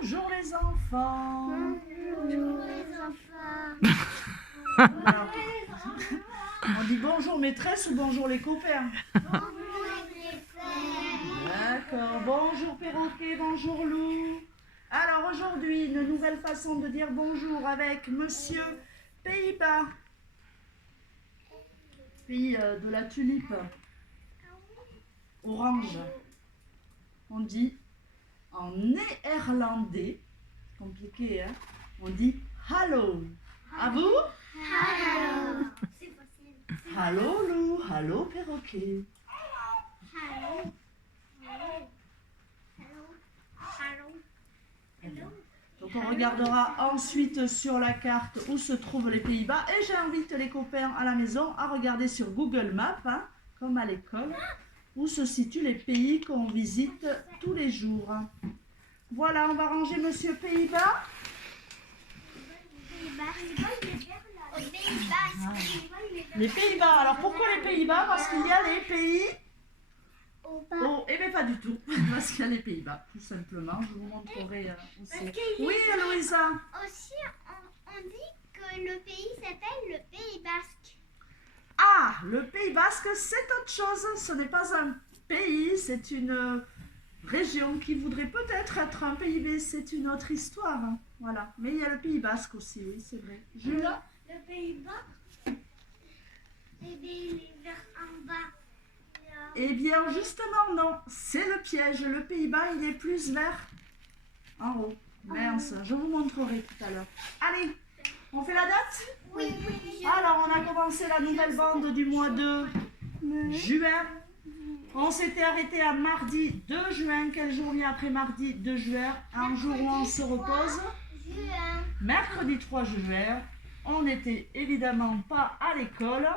Bonjour les enfants. Bonjour les enfants. Alors, on dit bonjour maîtresse ou bonjour les copains? Bonjour les frères. D'accord. Bonjour perroquet, bonjour loup. Alors aujourd'hui, une nouvelle façon de dire bonjour avec monsieur Pays-Bas. Pays de la tulipe orange. On dit en néerlandais, compliqué hein, on dit hallo. À vous? Hello. C'est facile. Hallo loup, hallo perroquet. Hello. Hello. Hello. Hello. Donc on regardera ensuite sur la carte où se trouvent les Pays-Bas et j'invite les copains à la maison à regarder sur Google Maps, hein, comme à l'école, où se situent les pays qu'on visite tous les jours. Voilà, on va ranger monsieur Pays-Bas. Les Pays-Bas, alors pourquoi les Pays-Bas? Parce qu'il y a les pays... Oh, eh bien pas du tout, parce qu'il y a les Pays-Bas, tout simplement. Je vous montrerai aussi. Oui, Louisa. Aussi, on dit que le pays s'appelle le Pays Basque. Ah, le Pays Basque, c'est autre chose. Ce n'est pas un pays, c'est une région qui voudrait peut-être être un pays, c'est une autre histoire. Hein. Voilà. Mais il y a le Pays Basque aussi, oui, c'est vrai. Julia? Le Pays Basque, c'est vers en bas. Eh bien, justement, non. C'est le piège. Le Pays-Bas, il est plus vers en haut. Mince, je vous montrerai tout à l'heure. Allez, on fait la date? Oui. Alors, on a commencé la nouvelle bande du mois de juin. On s'était arrêté à mardi 2 juin. Quel jour vient après mardi 2 juin? Un jour où on se repose. Juin. Mercredi 3 juin. On n'était évidemment pas à l'école.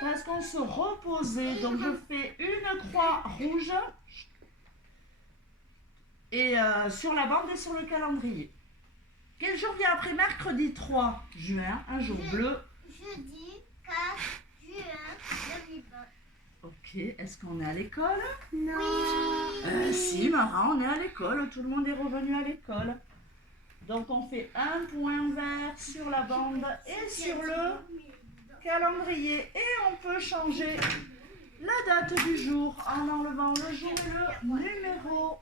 Parce qu'on se reposait. Donc, je fais une croix rouge et sur la bande et sur le calendrier. Quel jour vient après mercredi 3 juin? Un jour bleu. Jeudi 4 juin 2020. Ok, est-ce qu'on est à l'école? Non. Si, Mara, on est à l'école. Tout le monde est revenu à l'école. Donc, on fait un point vert sur la bande et sur le calendrier. Et on peut changer la date du jour en enlevant le jour et le numéro.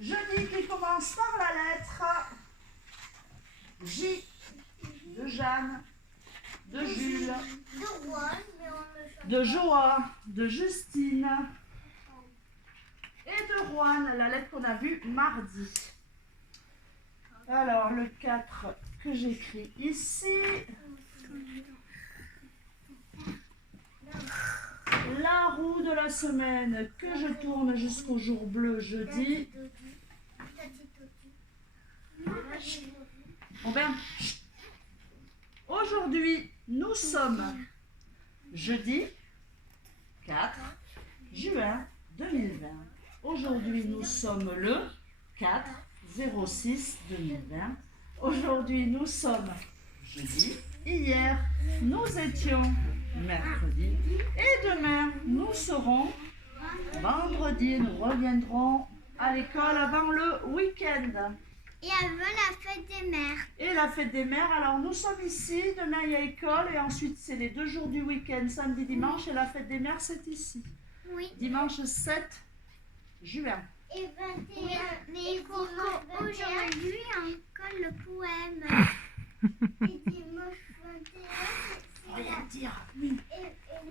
Jeudi qui commence par la lettre J de Jeanne, de Jules, De Rouen, mais on le change. de Joa, de Justine et de Rouen, la lettre qu'on a vue mardi. Alors le 4 que j'écris ici. La roue de la semaine que je tourne jusqu'au jour bleu jeudi. Bon ben, aujourd'hui, nous sommes jeudi 4 juin 2020. Aujourd'hui, nous sommes le 4/06/2020. Aujourd'hui, nous sommes jeudi. Hier, nous étions mercredi. Et demain, nous serons vendredi. Nous reviendrons à l'école avant le week-end. Et avant la fête des mères. Et la fête des mères, alors nous sommes ici, demain il y a école et ensuite c'est les 2 jours du week-end, samedi, dimanche et la fête des mères c'est ici. Oui. Dimanche 7 juin. Et 21. Mais il faut qu'aujourd'hui on colle le poème. Et dimanche 21, Faut rien dire. il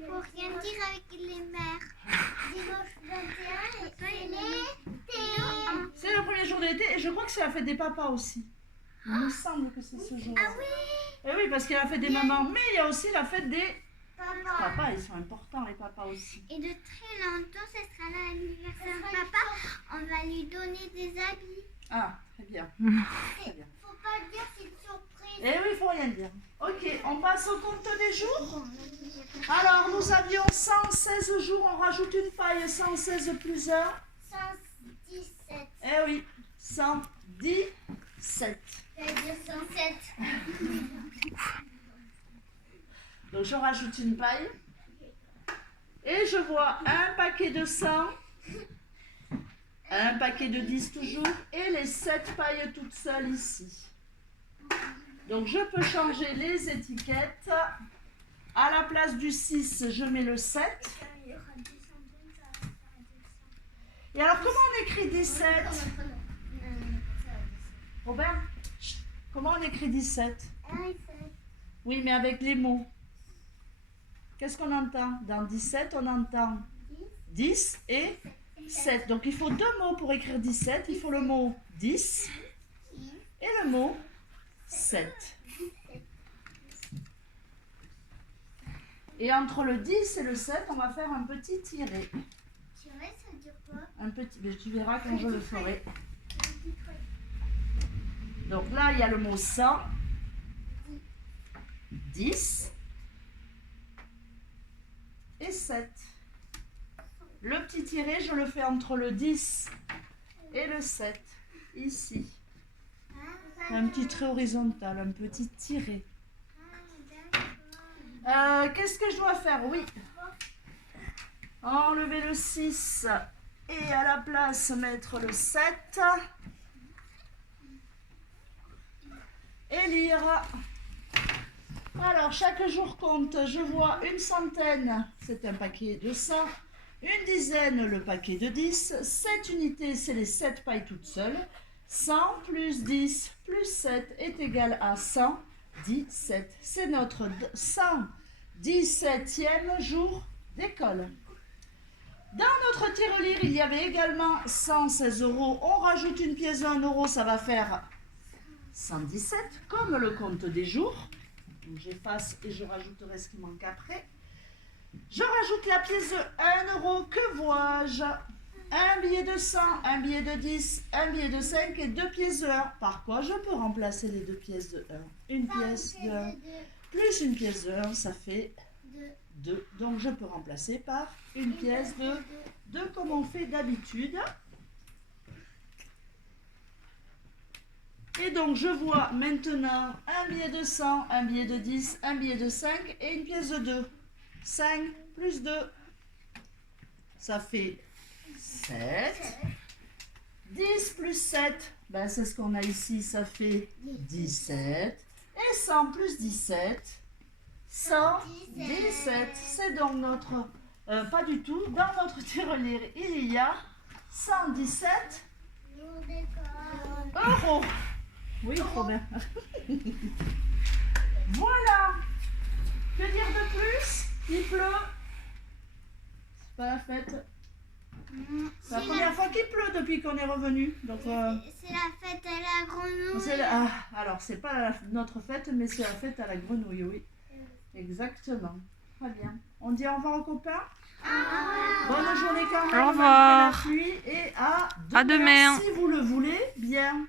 faut rien dire avec les mères. Dimanche 21, c'est l'été. C'est le premier jour de l'été et je crois que c'est la fête des papas aussi. Il me semble que c'est ce jour. Ah oui. Et oui, parce qu'il y a la fête des mamans, mais il y a aussi la fête des Papa. papas, ils sont importants les papas aussi. Et de très longtemps, ce sera l'anniversaire de papa. On va lui donner des habits. Ah, très bien. Très bien. Faut pas dire c'est une surprise. Eh oui, il faut rien dire. Ok, on passe au compte des jours. Alors, nous avions 116 jours, on rajoute une paille, 116 plus 1. 117. Eh oui, 117. J'allais dire 107. Donc, je rajoute une paille. Et je vois un paquet de 100, Un paquet de 10 toujours. Et les 7 pailles toutes seules ici. Donc je peux changer les étiquettes. À la place du 6, je mets le 7. Et alors comment on écrit 17? Robert, comment on écrit 17? Oui, mais avec les mots. Qu'est-ce qu'on entend? Dans 17, on entend 10 et 7. Donc il faut 2 mots pour écrire 17. Il faut le mot 10 et le mot 7. Et entre le 10 et le 7, on va faire un petit tiré. Tirer, ça veut dire quoi? Un petit, mais tu verras quand je le ferai. Donc là, il y a le mot 100, 10 et 7. Le petit tiré, je le fais entre le 10 et le 7, ici. Un petit trait horizontal, un petit tiré. Qu'est-ce que je dois faire? Oui. Enlever le 6 et à la place mettre le 7. Et lire. Alors, chaque jour compte. Je vois une centaine, c'est un paquet de 100. Une dizaine, le paquet de 10. 7 unités, c'est les 7 pailles toutes seules. 100 plus 10 plus 7 est égal à 117. C'est notre 117e jour d'école. Dans notre tirelire, il y avait également 116 €. On rajoute une pièce de 1 €, ça va faire 117, comme le compte des jours. J'efface et je rajouterai ce qui manque après. Je rajoute la pièce de 1 €. Que vois-je? Un billet de 100, un billet de 10, un billet de 5 et 2 pièces de 1. Par quoi je peux remplacer les 2 pièces de 1? Une pièce de 1 plus une pièce de 1, ça fait 2. Donc je peux remplacer par une pièce de 2 comme on fait d'habitude. Et donc je vois maintenant un billet de 100, un billet de 10, un billet de 5 et une pièce de 2. 5 plus 2, ça fait 7. 10 plus 7, ben c'est ce qu'on a ici, ça fait 17. Et 100 plus 17, 117. C'est donc notre... pas du tout. Dans notre tirelire, il y a 117 €. Oui, trop bien. Voilà. Que dire de plus? Il pleut. C'est pas la fête. C'est la première fois qu'il pleut depuis qu'on est revenu. Donc, c'est la fête à la grenouille. Alors, c'est pas notre fête, mais c'est la fête à la grenouille, oui. Exactement. Très bien. On dit au revoir aux copains. Bonne journée quand même. Au revoir. La pluie et à demain. Si vous le voulez bien.